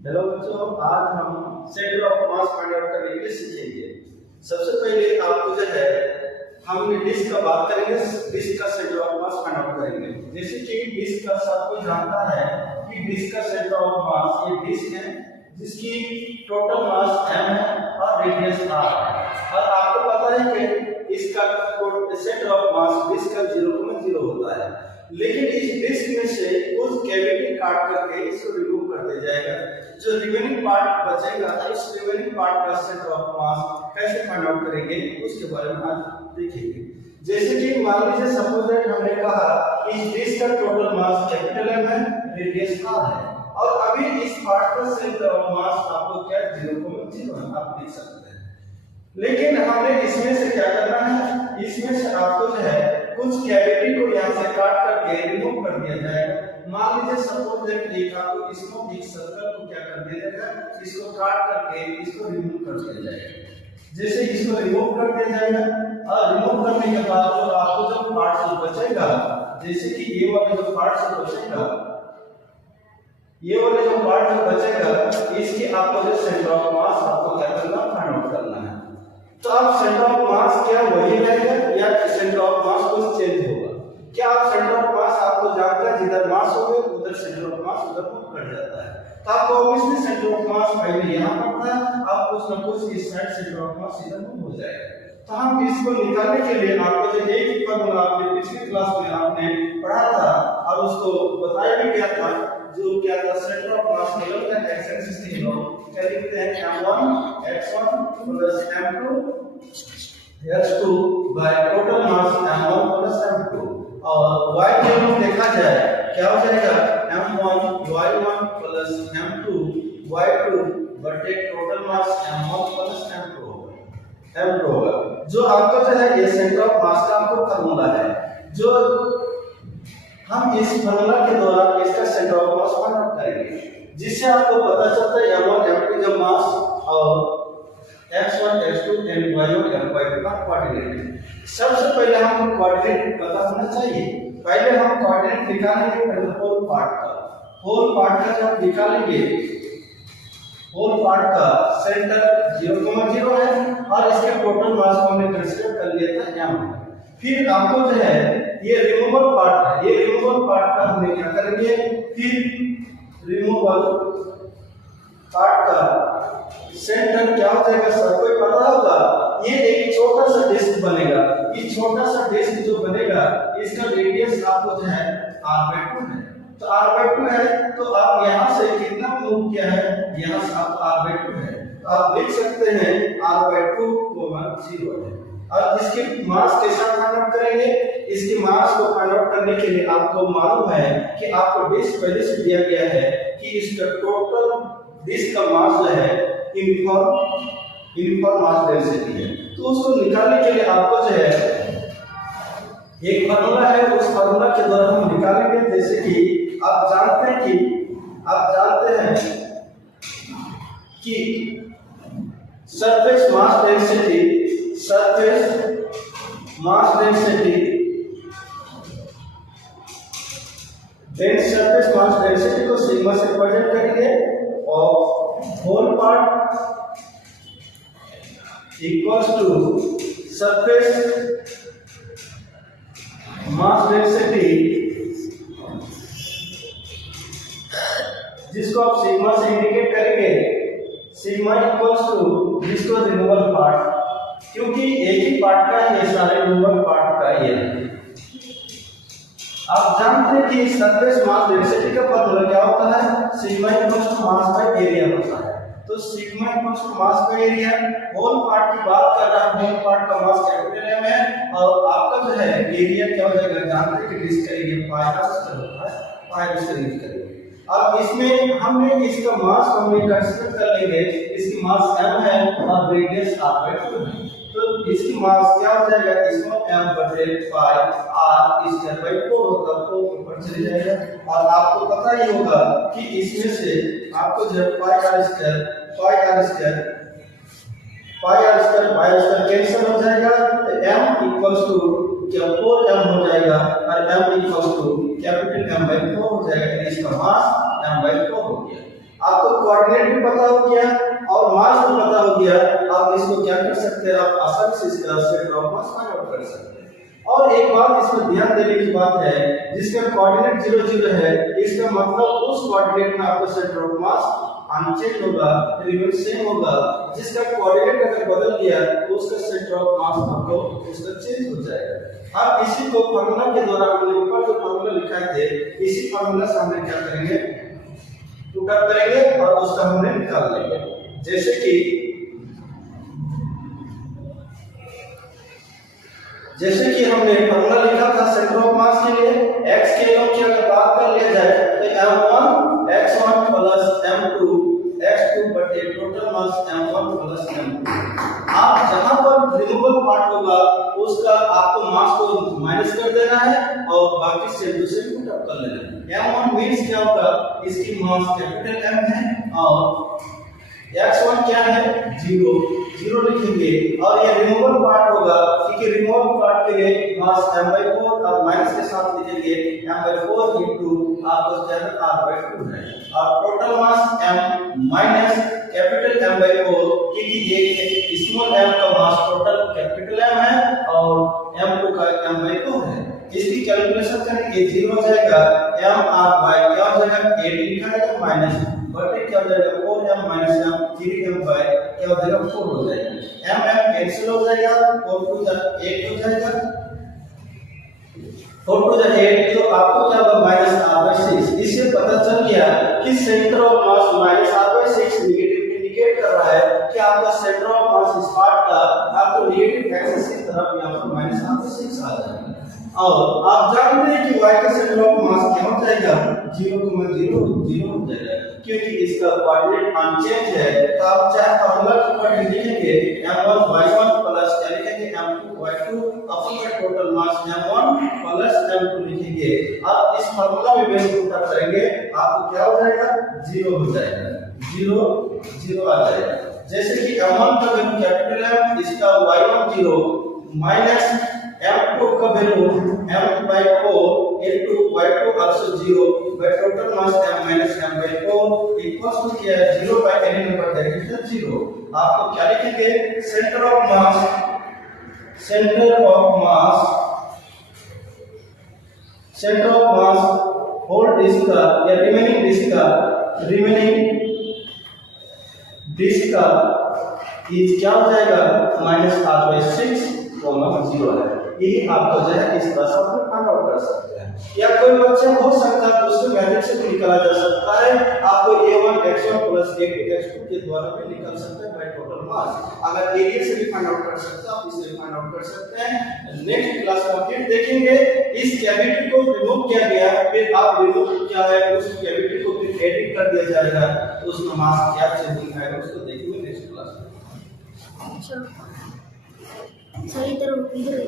Hello बच्चों, आज हम centre of mass find out करने के लिए सीखेंगे। सबसे पहले आपको जो है हम डिस्क का बात करेंगे, डिस्क का centre of mass find out करेंगे। जैसे कि डिस्क का सब कोई जानता है कि डिस्क का सेंटर ऑफ मास ये डिस्क है जिसकी टोटल मास m है और रेडियस r है। और आपको पता है कि इसका सेंटर ऑफ मास डिस्क का 0,0 होता है, लेकिन इस डिस्क में से कुछ कैविटी काट करके इसको रिमूव कर दिया जाएगा। जो रिमेनिंग पार्ट बचेगा उस रिमेनिंग पार्ट का सेंटर ऑफ मास कैसे फाइंड आउट करेंगे उसके बारे में आज देखेंगे। जैसे कि मान लीजिए सपोज दैट हमने कहा इस डिस्क का टोटल मास कैपिटल M है, रेडियस r है, और अभी इस पार्ट का सेंटर ऑफ मास आपको क्या 0,0 आप देख सकते हैं। लेकिन हमने इसमें से क्या करना है, इसमें से आपको जो है कुछ कैविटी को यहाँ से काट करके रिमूव कर दिया जाएगा। मान लीजिए सपोज दैट एक आपको इसको एक सर्कल को क्या कर दिया जाएगा, इसको काट करके इसको रिमूव कर दिया जाएगा। जैसे इसको रिमूव कर दिया जाएगा और रिमूव करने के बाद जो आपको जो पार्ट बचेगा, जैसे कि ये वाला जो पार्ट बचेगा, ये वाला जो पार्ट बचेगा इसकी आपको जो सेंटर ऑफ मास आपको क्या करना, फाइंड आउट करना है। तो आप सेंटर ऑफ मास क्या वही रहेगा या सेंटर ऑफ मास कुछ चेंज होगा? क्या आप सेंटर ऑफ मास आपको जानते हैं जिधर मास होगा उधर सेंटर ऑफ मास उधर मूव कर जाता है। तो आपको ऑब्वियसली सेंटर ऑफ मास पहले यहाँ पड़ता है, आप कुछ न कुछ इस साइड सेंटर ऑफ मास इधर मूव हो जाएगा। तो हम इसको निकालने के लिए आपको जो एक ही फॉर्मूला आपने पिछली क्लास में आपने पढ़ा था और उसको बताया भी गया था, जो क्या था सेंटर ऑफ मास निकल का एक्सेस से हम क्या लिखते हैं m1 x1 plus m2 x2 by total mass m1 plus m2। और y के रूप देखा जाए क्या हो जाएगा m1 y1 plus m2 y2 बटे total mass m1 plus m2 होगा। जो आपका जो है ये सेंटर ऑफ मास का आपको फार्मूला है, जो हम इस फार्मूला के द्वारा इसका centre of mass find out करेंगे, जिससे आपको पता चलता है m1 m2 का मास और x1 x2 and y1 y2 का कोऑर्डिनेट। सबसे पहले हम कोऑर्डिनेट पता होना चाहिए। पहले हम कोऑर्डिनेट निकालेंगे पहले होल पार्ट का जब निकालेंगे, होल पार्ट का सेंटर 0,0 है और इसके टोटल मास को हमने कंसीडर कर लिया था m। फिर आपको जो है ये रिमूवल पार्ट है, ये रिमूवल पार्ट का हमने क्या करेंगे, फिर रिमूवल पार्ट का सेंटर क्या हो जाएगा, सबको पता होगा ये एक छोटा सा डिस्क बनेगा। ये छोटा सा डिस्क जो बनेगा इसका रेडियस आपको जो है r/2 है। तो r/2 है तो आप यहां से कितना मूव किया है, यहां से आप r/2 है तो आप लिख सकते हैं r/2 0 है। और इसके मास के साथ फाइंड आउट करेंगे। इसके मास को फाइंड आउट करने के लिए आपको मालूम है कि आपको डिस्क पहले से दिया गया है कि इसका टोटल डिस्क का मास जो है यूनिफॉर्म मास डेंसिटी है। तो उसको निकालने के लिए आपको जो है एक फार्मूला है, उस फार्मूला के द्वारा हम निकालेंगे। जैसे कि आप जानते हैं कि surface mass density surface mass density को सिग्मा से रिप्रेजेंट करेंगे और whole part equals to surface mass density, जिसको आप सिग्मा से इंडिकेट करेंगे, सिग्मा इक्वल्स टू जिसको रिमूवल पार्ट, क्योंकि एक ही पार्ट का ये सारे रिमूवल पार्ट का ये है। आप जानते हैं कि सरफेस मास डेंसिटी का फार्मूला क्या होता है, sigma equals to mass by area होता है। तो sigma equals to mass by area, whole part की बात कर रहा है, होल पार्ट का मास कैपिटल M है और आपका जो है एरिया क्या हो जाएगा, जानते हैं कि डिस्क का एरिया पाई r स्क्वायर होता है, पाई स्क्वायर यूज करेंगे। अब इसमें हमने इसका मास को हम कंसीडर कर लेंगे, इसकी मास m है और रेडियस r/2 है। तो इसकी मास क्या हो जाएगा, इसमें m बटे पाई r स्क्वायर बाय 4 होता है, 4 ऊपर चले जाएगा। और आपको पता ही होगा कि इसमें से आपको जो पाई r स्क्वायर कैंसिल हो जाएगा, तो m इक्वल्स टू क्या 4m हो जाएगा और m equals to capital M/4 हो जाएगा। इसका मास m/4 हो गया। आपको कोऑर्डिनेट भी पता हो गया और मास भी पता हो गया, आप इसको क्या कर सकते हैं, आप आसानी से इसका centre of mass find out कर सकते हैं। और एक बात इसमें ध्यान देने की बात है, जिसका कोऑर्डिनेट 0 0 है, इसका मतलब उस कोऑर्डिनेट में आपका सेंटर ऑफ मास अनचेंज होगा, रिमेन सेम होगा। जिसका कोऑर्डिनेट अगर बदल गया तो उसका सेंटर ऑफ मास आपको उसका चेंज हो जाएगा। अब इसी को फार्मूला के द्वारा हमने ऊपर जो फार्मूला लिखा थे, इसी फार्मूला से हमने क्या करेंगे, पुट अप करेंगे और उसका हमने निकाल लेंगे। जैसे कि हमने फार्मूला लिखा था सेंटर ऑफ मास के लिए, x के एलॉन्ग की अगर बात कर लिया जाए तो m1 x1 plus m2 x2 बटे total mass m1 plus m2। आप जहां पर रिमूवेबल पार्ट होगा उसका आपको मास को माइनस कर देना है और बाकी same to same put up कर लेना है। m1 मींस क्या होगा, इसकी मास कैपिटल M है और x1 क्या है, 0 0 लिखेंगे और ये रिमूवेबल पार्ट होगा, क्योंकि रिमूवेबल पार्ट के लिए मास m/4 और माइनस के साथ लिखेंगे m/4 इनटू आपको जाएगा r/2 है और total mass m minus capital M/4, क्योंकि ये स्मॉल m का मास टोटल कैपिटल M है और m2 का m/4 है। इसकी कैलकुलेशन करेंगे, 0 हो जाएगा m/r क्या हो जाएगा, 8 लिखा जाएगा माइनस बटे क्या हो जाएगा 4m minus m 3m bye क्या हो जाएगा 4 हो जाएगा। m कैंसिल हो जाएगा, 4 टू द 8 हो जाएगा, 4 टू द 8 तो आपको क्या होगा माइनस r/6। इससे पता चल गया कि centre of mass minus r/6 negative indicate कर रहा है कि आपका सेंटर ऑफ मास इस पार्ट का आपको नेगेटिव एक्सिस की तरफ यहां पर माइनस r/6 आ जाएगा। और आप जानते हैं कि y का सेंटर ऑफ मास क्या हो जाएगा, 0,0 0 हो जाएगा, क्योंकि इसका कोऑर्डिनेट अनचेंज है। तो आप चाहे फार्मूला के कोऑर्डिनेट लिखेंगे m1 y1 प्लस क्या लिखेंगे m2 y2 upon total mass m1 plus m2 लिखेंगे। अब इस फार्मूला में वैल्यू पुट करेंगे, आपको क्या हो जाएगा, 0 हो जाएगा, 0 आ जाएगा। जैसे कि m1 का वैल्यू कैपिटल M, इसका y1 0 माइनस m2 का value m/4 into y2 also 0 by total mass m minus m/4 equals to क्या है, 0 by any number that is 0। आपको क्या लिखेंगे, centre of mass whole disc का या रिमेनिंग डिस्क का इज क्या हो जाएगा माइनस r/6 0 है। यही आपको जो है इस तरह से फाइंड आउट कर सकते हैं। या कोई बच्चा हो सकता है दूसरे मेथड से भी निकाला जा सकता है, आपको a1 x1 plus a2 x2 के द्वारा भी निकाल सकते हैं बाय टोटल मास। अगर एरिया से भी फाइंड आउट कर सकते हैं, आप इससे फाइंड आउट कर सकते हैं। नेक्स्ट क्लास में फिर देखेंगे इस कैविटी को रिमूव किया गया, फिर आप रिमूव क्या है उस कैविटी को फिर एडिट कर दिया जाएगा, तो उसका मास क्या चेंज दिखाएगा उसको देखेंगे नेक्स्ट क्लास में। अच्छा सही तरह इधर